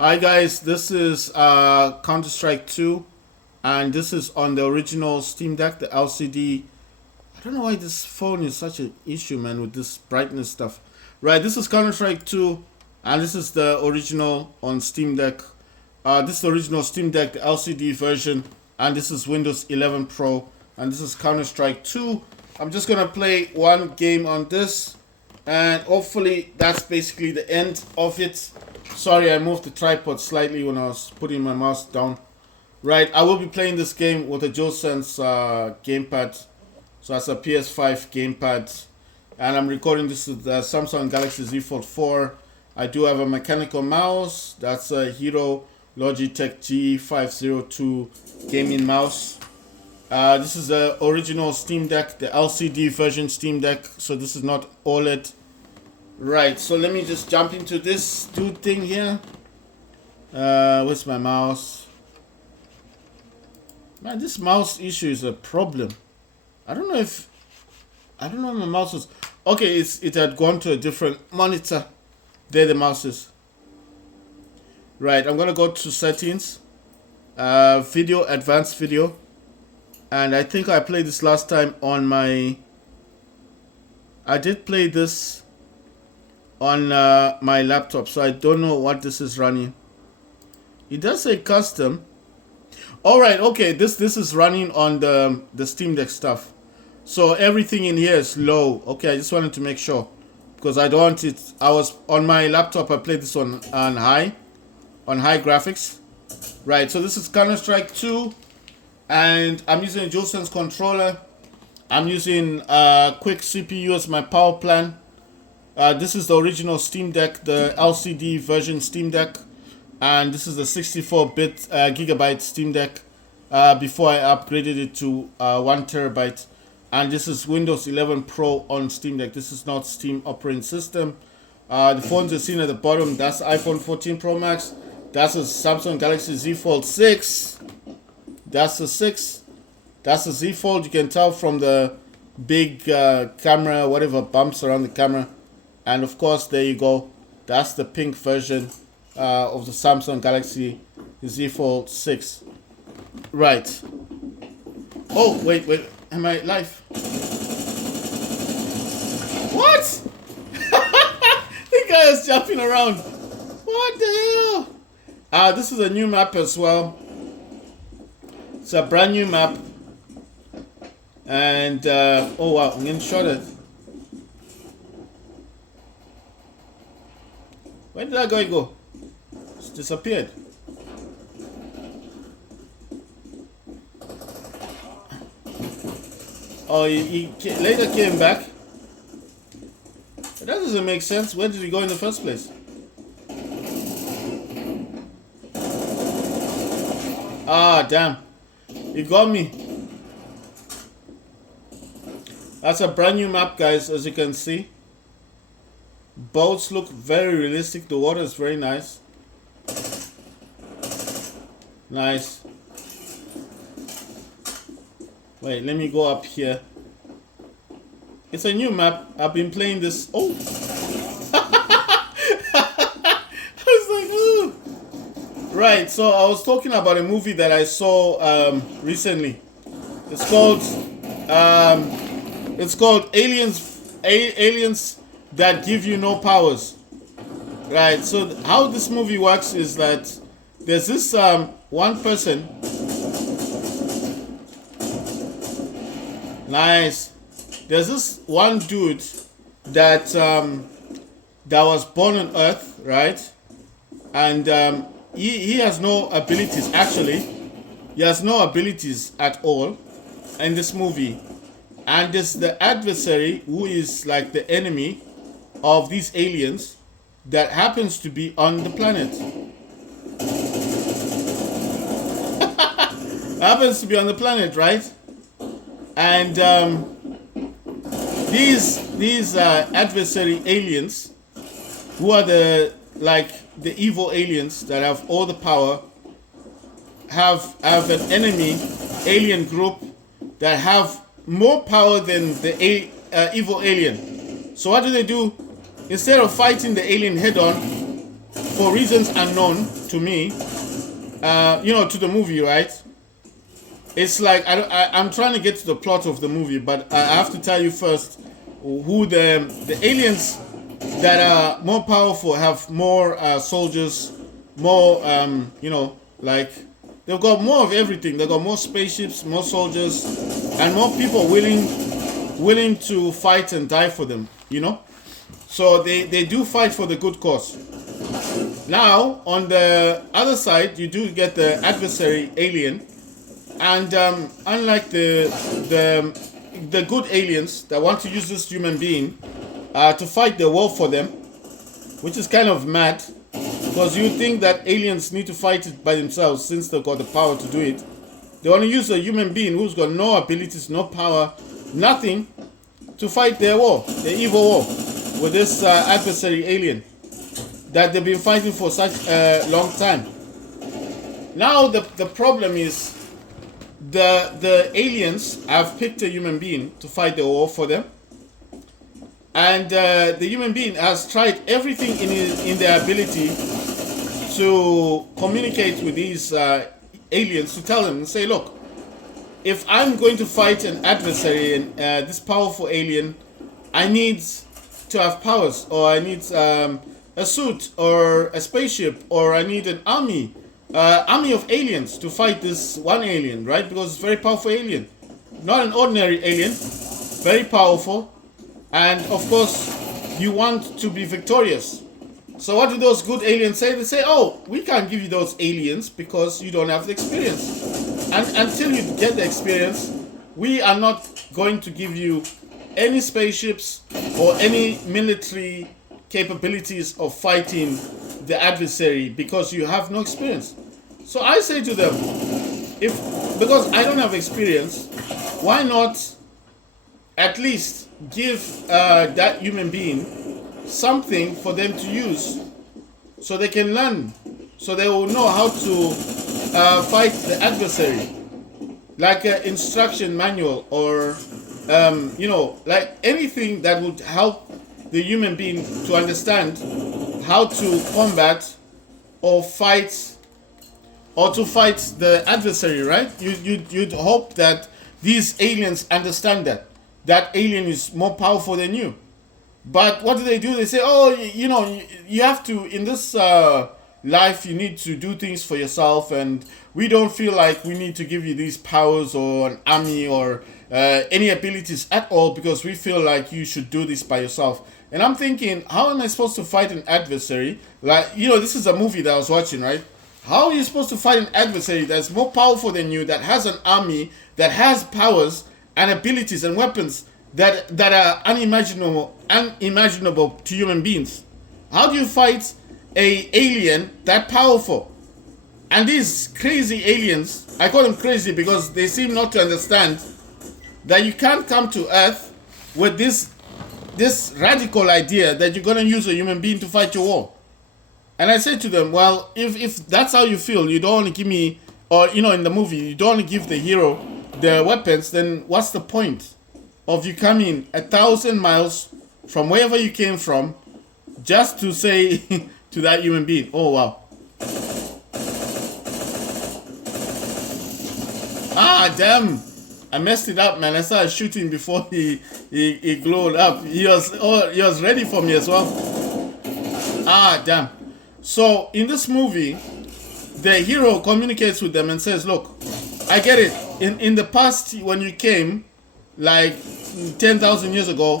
Hi guys, this is Counter-Strike 2 and this is on the original Steam Deck, the LCD. I don't know why this phone is such an issue, man, with this brightness stuff. Right, this is Counter-Strike 2 and this is the original on Steam Deck. This is the original Steam Deck, the LCD version, and this is Windows 11 Pro and this is Counter-Strike 2. I'm just gonna play one game on this and hopefully that's basically the end of it. Sorry, I moved the tripod slightly when I was putting my mouse down. Right, I will be playing this game with a DualSense gamepad. So that's a PS5 gamepad. And I'm recording this with the Samsung Galaxy Z Fold 4. I do have a mechanical mouse. That's a Hero Logitech G502 gaming mouse. This is the original Steam Deck, the LCD version Steam Deck. So this is not OLED. Right, so let me just jump into this dude thing here. Where's my mouse? Man, this mouse issue is a problem. I don't know if my mouse was okay. It had gone to a different monitor. There the mouse is. Right, I'm gonna go to settings, video, advanced video, and I think I played this last time on my. I did play this on my laptop, so I don't know what this is running. It does say custom. All right, okay, this is running on the Steam Deck stuff, so everything in here is low. Okay, I just wanted to make sure because I don't want it. I was on my laptop. I played this on high graphics. Right, so this is Counter-Strike 2, and I'm using a DualSense controller. I'm using quick CPU as my power plan. This is the original Steam Deck, the LCD version Steam Deck, and this is the 64-bit gigabyte Steam Deck before I upgraded it to 1 terabyte. And this is Windows 11 Pro on Steam Deck. This is not Steam operating system. The phones you're seeing at the bottom, that's iPhone 14 Pro Max. That's a Samsung Galaxy Z Fold 6. That's the 6. That's the Z Fold. You can tell from the big camera, whatever bumps around the camera. And of course, there you go. That's the pink version of the Samsung Galaxy Z Fold 6. Right. Oh, wait. Am I live? What? The guy is jumping around. What the hell? This is a new map as well. It's a brand new map. And, oh wow, I'm getting shot at. Where did that guy go? It's disappeared. Oh, he later came back. That doesn't make sense. Where did he go in the first place? Ah, damn. He got me. That's a brand new map, guys, as you can see. Boats look very realistic. The water is very nice. Nice. Wait, let me go up here. It's a new map. I've been playing this. Oh! I was like, ooh. Right, so I was talking about a movie that I saw recently. It's called Aliens that give you no powers. Right, so how this movie works is that there's this one person. Nice. There's this one dude that was born on Earth, right? And he has no abilities. Actually, he has no abilities at all in this movie. And there's the adversary who is like the enemy of these aliens that happens to be on the planet. Happens to be on the planet, right? And these adversary aliens, who are the evil aliens that have all the power, have an enemy alien group that have more power than the evil alien. So what do? Instead of fighting the alien head on, for reasons unknown to me, to the movie, right? It's like I'm trying to get to the plot of the movie, but I have to tell you first who the aliens that are more powerful have more soldiers, more like they've got more of everything. They've got more spaceships, more soldiers, and more people willing to fight and die for them. So they do fight for the good cause. Now on the other side, you do get the adversary alien. And unlike the good aliens that want to use this human being to fight the war for them, which is kind of mad, because you think that aliens need to fight it by themselves since they've got the power to do it. They want to use a human being who's got no abilities, no power, nothing to fight their war, their evil war, with this adversary alien that they've been fighting for such a long time. Now the problem is, the aliens have picked a human being to fight the war for them, and the human being has tried everything in their ability to communicate with these aliens, to tell them and say, look, if I'm going to fight an adversary and this powerful alien, I need to have powers, or I need a suit or a spaceship, or I need an army of aliens to fight this one alien, right? Because it's a very powerful alien, not an ordinary alien, very powerful, and of course you want to be victorious. So what do those good aliens say? They say, oh, we can't give you those aliens because you don't have the experience, and until you get the experience, we are not going to give you any spaceships or any military capabilities of fighting the adversary because you have no experience. So I say to them, because I don't have experience, why not at least give that human being something for them to use so they can learn, so they will know how to fight the adversary, like an instruction manual, or like anything that would help the human being to understand how to combat or fight the adversary, right? You'd hope that these aliens understand that alien is more powerful than you. But what do? They say, oh, you have to, in this life, you need to do things for yourself, and we don't feel like we need to give you these powers or an army or any abilities at all, because we feel like you should do this by yourself. And I'm thinking, how am I supposed to fight an adversary? Like, this is a movie that I was watching, right? How are you supposed to fight an adversary that's more powerful than you, that has an army, that has powers and abilities and weapons that are unimaginable to human beings? How do you fight a alien that powerful? And these crazy aliens, I call them crazy because they seem not to understand that you can't come to Earth with this radical idea that you're going to use a human being to fight your war. And I said to them, well, if that's how you feel, you don't want to give me, or in the movie, you don't want to give the hero the weapons, then what's the point of you coming 1,000 miles from wherever you came from just to say to that human being, oh wow. Ah, damn. I messed it up, man. I started shooting before he glowed up. He was ready for me as well. Ah, damn. So in this movie, the hero communicates with them and says, look, I get it. In the past, when you came, like 10,000 years ago,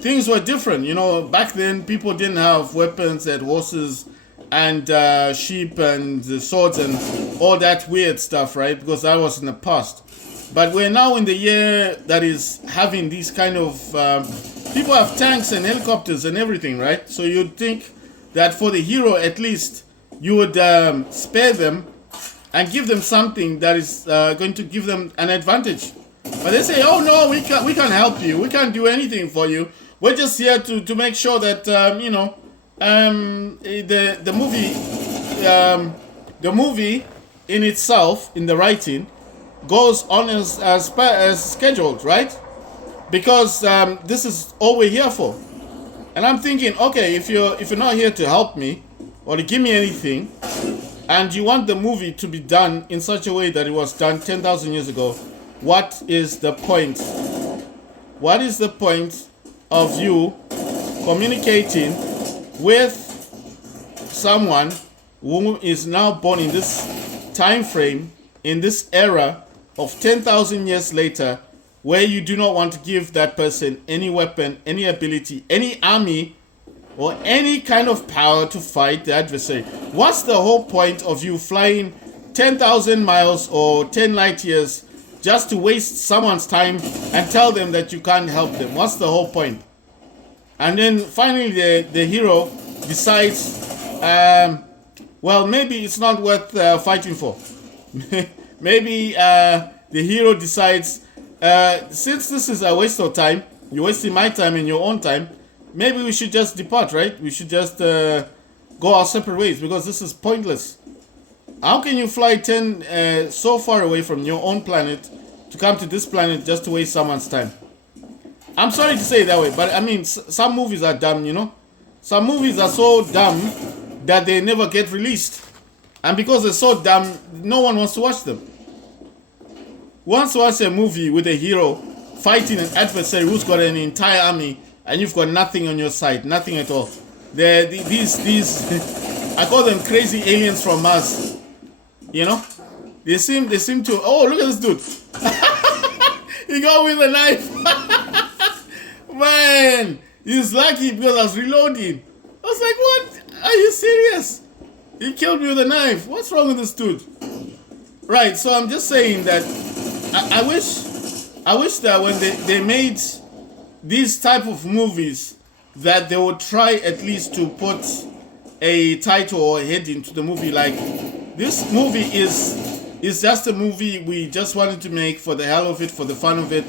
things were different. Back then, people didn't have weapons, they had horses and sheep and swords and all that weird stuff, right? Because that was in the past. But we're now in the year that is having these kind of people have tanks and helicopters and everything, right? So you'd think that for the hero, at least, you would spare them and give them something that is going to give them an advantage. But they say, oh no, we can't help you. We can't do anything for you. We're just here to make sure that the movie in itself, in the writing, goes on as scheduled, right? Because this is all we're here for. And I'm thinking, okay, if you're not here to help me, or to give me anything, and you want the movie to be done in such a way that it was done 10,000 years ago, what is the point? What is the point of you communicating with someone who is now born in this time frame, in this era of 10,000 years later, where you do not want to give that person any weapon, any ability, any army, or any kind of power to fight the adversary? What's the whole point of you flying 10,000 miles or 10 light years just to waste someone's time and tell them that you can't help them? What's the whole point? And then finally the hero decides, well, maybe it's not worth fighting for. Maybe the hero decides, since this is a waste of time, you're wasting my time and your own time, maybe we should just depart, right? We should just go our separate ways, because this is pointless. How can you fly so far away from your own planet to come to this planet just to waste someone's time? I'm sorry to say it that way, but I mean, some movies are dumb, you know? Some movies are so dumb that they never get released. And because they're so dumb, no one wants to watch them. Who wants to watch a movie with a hero fighting an adversary who's got an entire army and you've got nothing on your side, nothing at all? These I call them crazy aliens from Mars. You know? They seem to, oh, look at this dude. He got with a knife. Man, he's lucky because I was reloading. I was like, what? Are you serious? He killed me with a knife. What's wrong with this dude? Right, so I'm just saying that I wish that when they made these type of movies, that they would try at least to put a title or a heading to the movie, like, this movie is just a movie we just wanted to make for the hell of it, for the fun of it,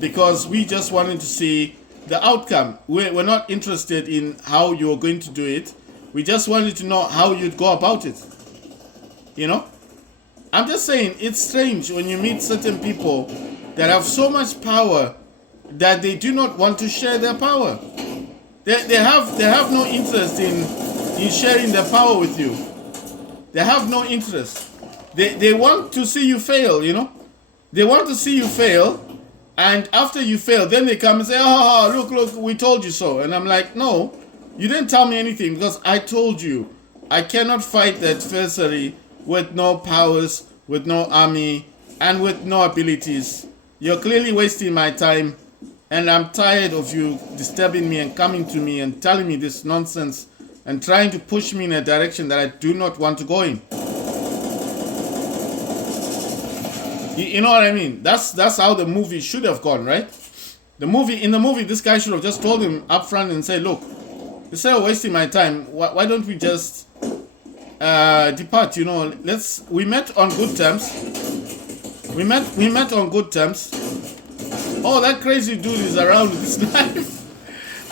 because we just wanted to see the outcome. We're not interested in how you're going to do it. We just wanted to know how you'd go about it. You know? I'm just saying, it's strange when you meet certain people that have so much power that they do not want to share their power. They have no interest in sharing their power with you. They have no interest. They want to see you fail, you know? They want to see you fail, and after you fail, then they come and say, oh, look, we told you so. And I'm like, no, you didn't tell me anything, because I told you I cannot fight the adversary with no powers, with no army, and with no abilities. You're clearly wasting my time, and I'm tired of you disturbing me and coming to me and telling me this nonsense and trying to push me in a direction that I do not want to go in. You know what I mean? That's how the movie should have gone, right? In the movie, this guy should have just told him up front and say, look, instead of wasting my time, why don't we just depart? You know, we met on good terms. We met on good terms. Oh, that crazy dude is around with his knife.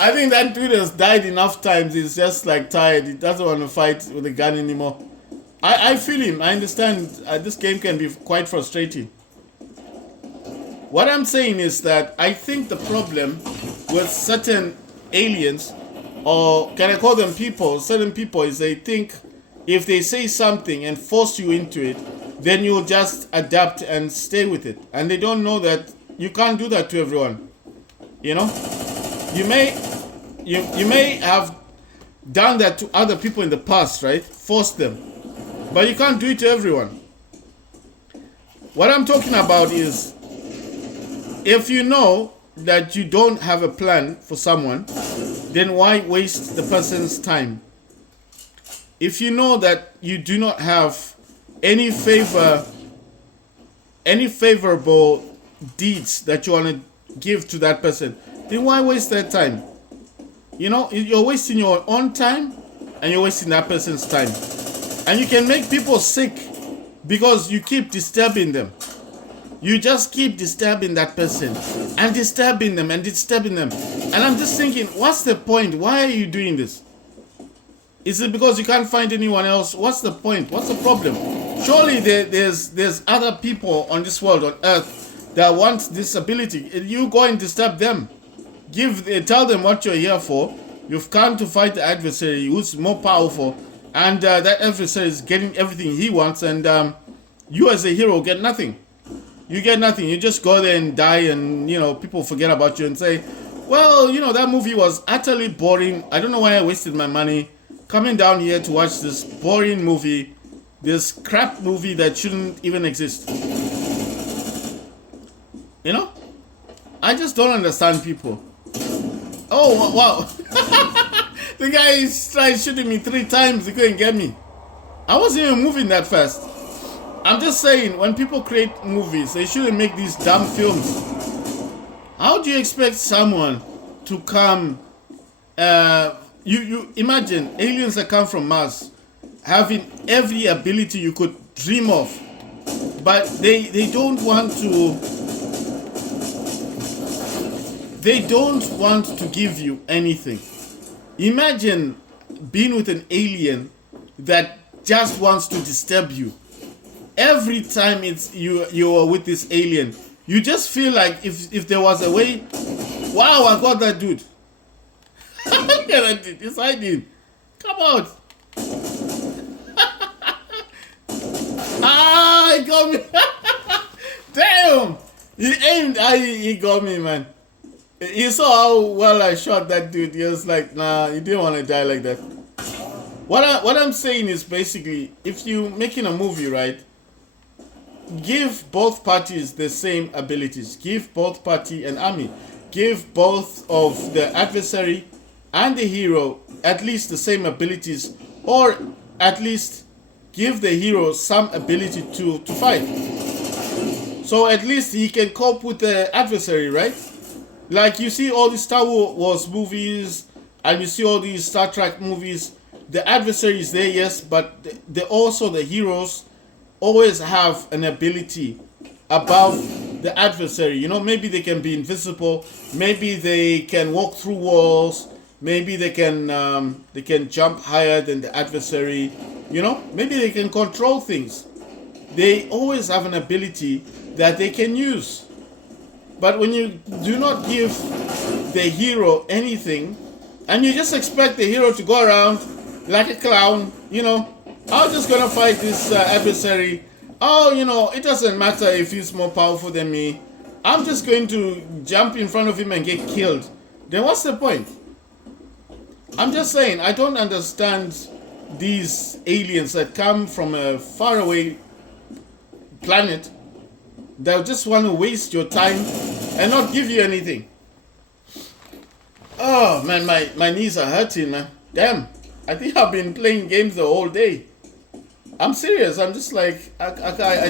I think that dude has died enough times. He's just like tired. He doesn't want to fight with a gun anymore. I feel him. I understand this game can be quite frustrating. What I'm saying is that I think the problem with certain aliens, or can I call them people, certain people, is they think if they say something and force you into it, then you'll just adapt and stay with it. And they don't know that you can't do that to everyone. You know? You may have done that to other people in the past, right? Forced them. But you can't do it to everyone. What I'm talking about is, if you know that you don't have a plan for someone, then why waste the person's time? If you know that you do not have any favorable deeds that you want to give to that person, then why waste that time? You know, you're wasting your own time and you're wasting that person's time. And you can make people sick because you keep disturbing them. You just keep disturbing that person and disturbing them and disturbing them. And I'm just thinking, what's the point? Why are you doing this? Is it because you can't find anyone else? What's the point? What's the problem? Surely there's other people on this world, on earth, that want this ability. You go and disturb them. Tell them what you're here for. You've come to fight the adversary who's more powerful. and that adversary is getting everything he wants, and you as a hero get nothing. You get nothing. You just go there and die, and people forget about you and say, well, that movie was utterly boring. I don't know why I wasted my money coming down here to watch this boring movie, this crap movie that shouldn't even exist. I just don't understand people. Oh, wow. The guy is trying shooting me 3 times. He couldn't get me. I wasn't even moving that fast. I'm just saying, when people create movies, they shouldn't make these dumb films. How do you expect someone to come? You imagine aliens that come from Mars having every ability you could dream of, but they don't want to. They don't want to give you anything. Imagine being with an alien that just wants to disturb you. Every time you are with this alien, you just feel like if there was a way, wow, I got that dude. Look at that dude, he's hiding. Come out. He got me. Damn, he aimed. He got me, man. He saw how well I shot that dude. He was like, nah, he didn't want to die like that. What I'm saying is basically, if you're making a movie, right, give both parties the same abilities. Give both party an army. Give both of the adversary and the hero at least the same abilities, or at least give the hero some ability to fight. So at least he can cope with the adversary, right? Like you see all these Star Wars movies and you see all these Star Trek movies, the adversary is there, yes, but the heroes always have an ability above the adversary. Maybe they can be invisible, maybe they can walk through walls, maybe they can jump higher than the adversary. Maybe they can control things. They always have an ability that they can use. But when you do not give the hero anything, and you just expect the hero to go around like a clown, I'm just gonna fight this adversary. Oh, it doesn't matter if he's more powerful than me. I'm just going to jump in front of him and get killed. Then what's the point? I'm just saying, I don't understand these aliens that come from a faraway planet that just want to waste your time and not give you anything. Oh man, my knees are hurting, man. Damn, I think I've been playing games the whole day. I'm serious. I'm just like I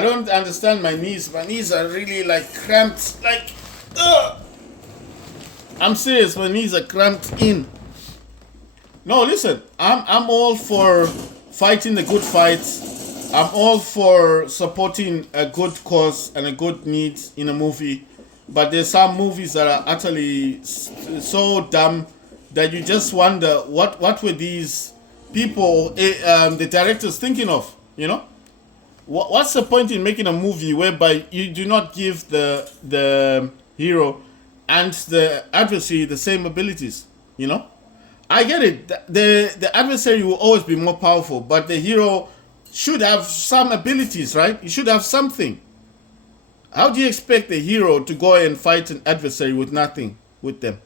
don't understand my knees. My knees are really like cramped. Like, I'm serious. My knees are cramped in. No, listen. I'm all for fighting the good fights. I'm all for supporting a good cause and a good need in a movie, but there's some movies that are utterly so dumb that you just wonder what were these people, the directors, thinking of? What's the point in making a movie whereby you do not give the hero and the adversary the same abilities? I get it. The adversary will always be more powerful, but the hero should have some abilities, right? You should have something. How do you expect the hero to go and fight an adversary with nothing with them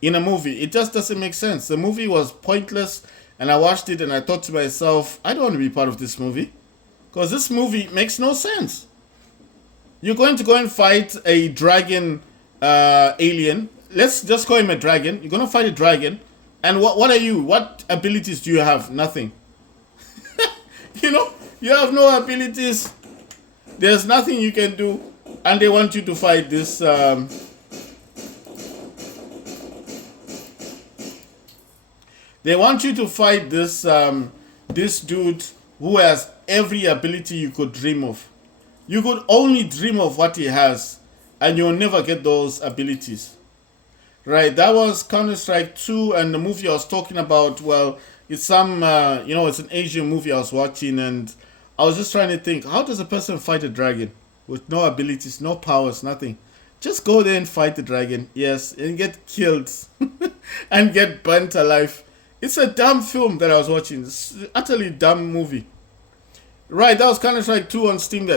in a movie? It just doesn't make sense. The movie was pointless, and I watched it and I thought to myself, I don't want to be part of this movie because this movie makes no sense. You're going to go and fight a dragon alien. Let's just call him a dragon. You're going to fight a dragon, and what are you? What abilities do you have? Nothing. You have no abilities. There's nothing you can do, and they want you to fight this. They want you to fight this this dude who has every ability you could dream of. You could only dream of what he has, and you'll never get those abilities. Right? That was Counter-Strike 2, and the movie I was talking about. Well, it's some, it's an Asian movie I was watching, and I was just trying to think, how does a person fight a dragon with no abilities, no powers, nothing? Just go there and fight the dragon, yes, and get killed and get burnt alive. It's a dumb film that I was watching. It's utterly dumb movie. Right, that was Counter Strike 2 on Steam Deck.